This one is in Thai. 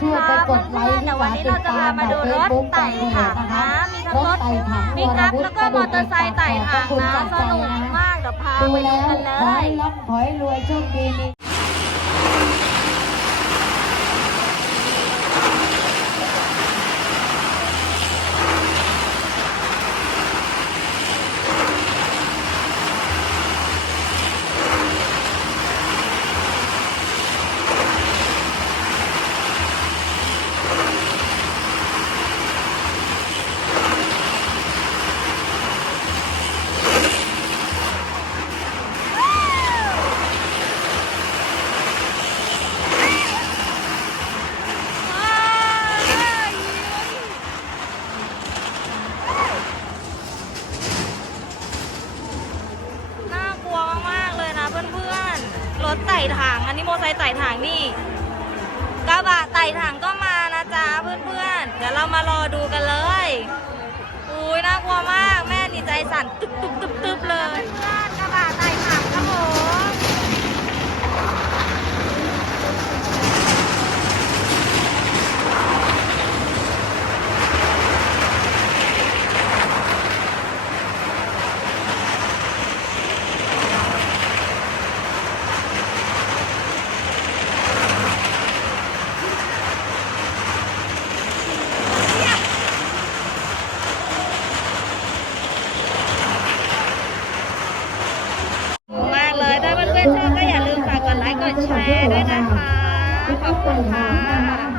ใจช่วยไปกดไลค์แต่วันนี้เราจะพามาดูรถไต่ถังนะมีทั้งรถไต่ถังปิกอัพแล้วก็มอเตอร์ไซค์ไต่ถังนะสนุกมากเดี๋ยวพาดูไปดูแล้วกันเลขอให้ยร่ำขอให้รวยโชคดี ถไต่ถังอันนี้โมอไซค์ไต่ถังนี่กระบะไต่ถังก็มานะจ๊ะเพื่อนๆ เดี๋ยวเรามารอดูกันเลย ได้วยนะคะ ขอบคุณค่ะ